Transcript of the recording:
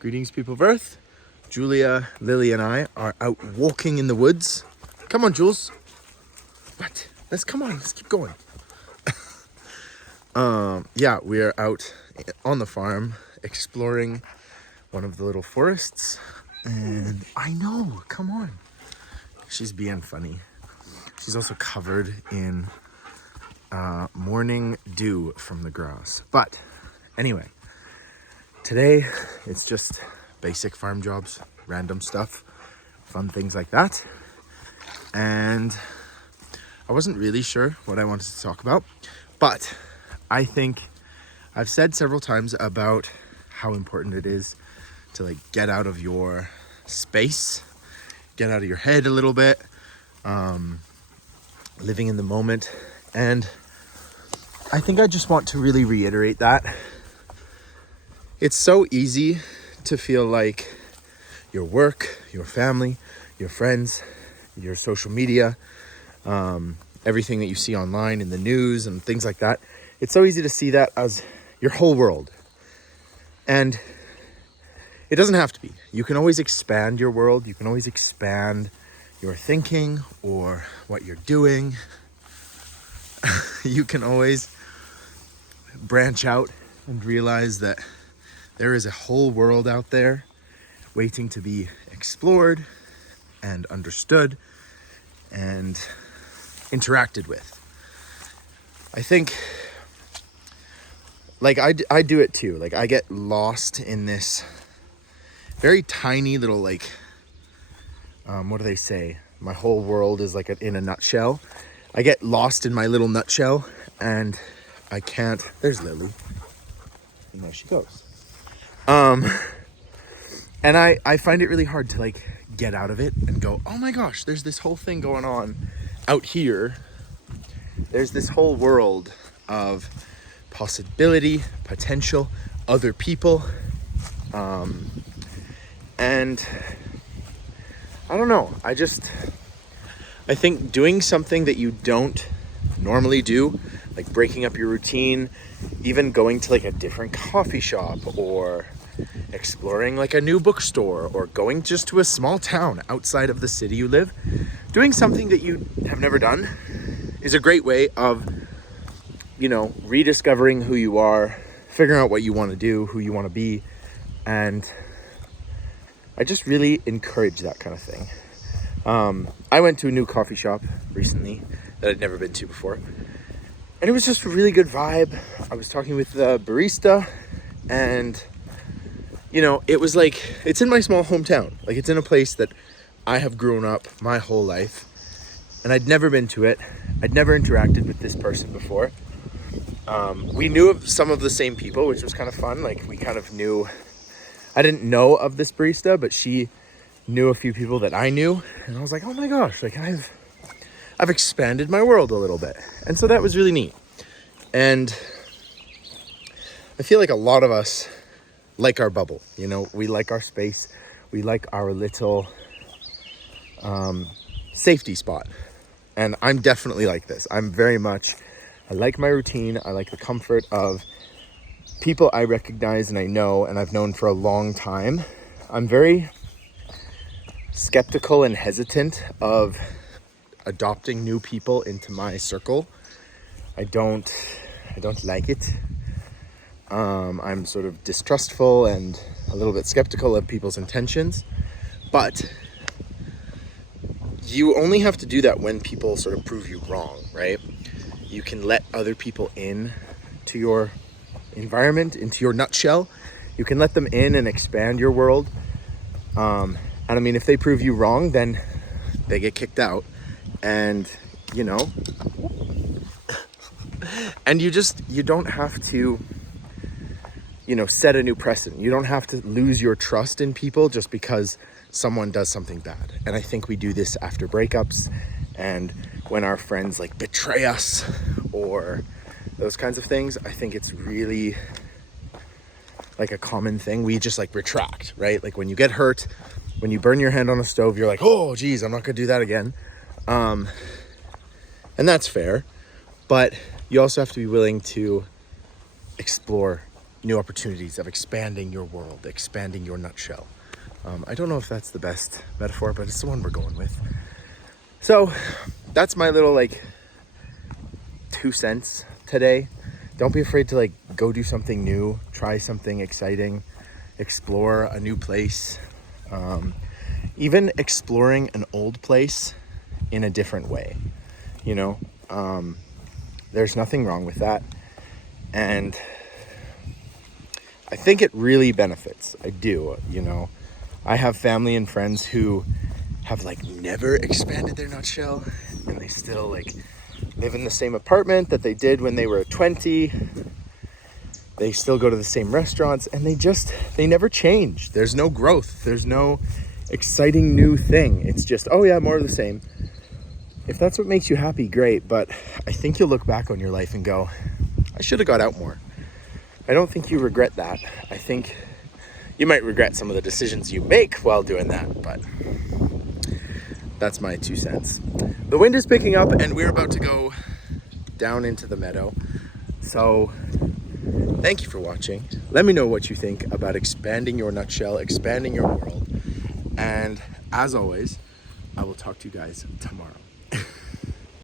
Greetings, people of Earth. Julia, Lily, and I are out walking in the woods. Come on, Jules. What? Let's keep going. Yeah, we are out on the farm exploring one of the little forests. And I know, come on. She's being funny. She's also covered in morning dew from the grass. But anyway, today it's just basic farm jobs, random stuff, fun things like that. And I wasn't really sure what I wanted to talk about, but I think I've said several times about how important it is to get out of your space, get out of your head a little bit, living in the moment. And I think I just want to really reiterate that. It's so easy to feel like your work, your family, your friends, your social media, everything that you see online in the news and things like that, it's so easy to see that as your whole world. And it doesn't have to be. You can always expand your world. You can always expand your thinking or what you're doing. You can always branch out and realize that there is a whole world out there waiting to be explored and understood and interacted with. I think, I do it too. I get lost in this very tiny little, what do they say? My whole world is in a nutshell. I get lost in my little nutshell and I can't, there's Lily. And there she goes. And I find it really hard to get out of it and go, oh my gosh, there's this whole thing going on out here. There's this whole world of possibility, potential, other people. And I don't know. I think doing something that you don't normally do, like breaking up your routine, even going to a different coffee shop or exploring a new bookstore or going just to a small town outside of the city you live, doing something that you have never done is a great way of, rediscovering who you are, figuring out what you want to do, who you want to be. And I just really encourage that kind of thing. I went to a new coffee shop recently that I'd never been to before. And it was just a really good vibe. I was talking with the barista and, it was it's in my small hometown. It's in a place that I have grown up my whole life. And I'd never been to it. I'd never interacted with this person before. We knew of some of the same people, which was kind of fun. We kind of knew, I didn't know of this barista, but she knew a few people that I knew. And I was like, oh my gosh, I've expanded my world a little bit. And so that was really neat. And I feel like a lot of us like our bubble. We like our space. We like our little safety spot. And I'm definitely like this. I like my routine. I like the comfort of people I recognize and I know and I've known for a long time. I'm very skeptical and hesitant of adopting new people into my circle. I don't like it. I'm sort of distrustful and a little bit skeptical of people's intentions. But you only have to do that when people sort of prove you wrong, right? You can let other people in to your environment, into your nutshell. You can let them in and expand your world. And I mean, if they prove you wrong, then they get kicked out. And, and you don't have to, set a new precedent. You don't have to lose your trust in people just because someone does something bad. And I think we do this after breakups and when our friends betray us or those kinds of things. I think it's really a common thing. We just retract, right? When you get hurt, when you burn your hand on a stove, you're like, oh geez, I'm not gonna do that again. And that's fair, but you also have to be willing to explore new opportunities, of expanding your world, expanding your nutshell. I don't know if that's the best metaphor, but it's the one we're going with. So that's my little like 2 cents today. Don't be afraid to like go do something new, try something exciting, explore a new place, even exploring an old place in a different way. You know, there's nothing wrong with that. And I think it really benefits. I do, you know. I have family and friends who have like never expanded their nutshell, and they still like live in the same apartment that they did when they were 20. They still go to the same restaurants, and they never change. There's no growth. There's no exciting new thing. It's just, oh yeah, more of the same. If that's what makes you happy, great. But I think you'll look back on your life and go, I should have got out more. I don't think you regret that. I think you might regret some of the decisions you make while doing that, but that's my 2 cents. The wind is picking up and we're about to go down into the meadow. So thank you for watching. Let me know what you think about expanding your nutshell, expanding your world. And as always, I will talk to you guys tomorrow.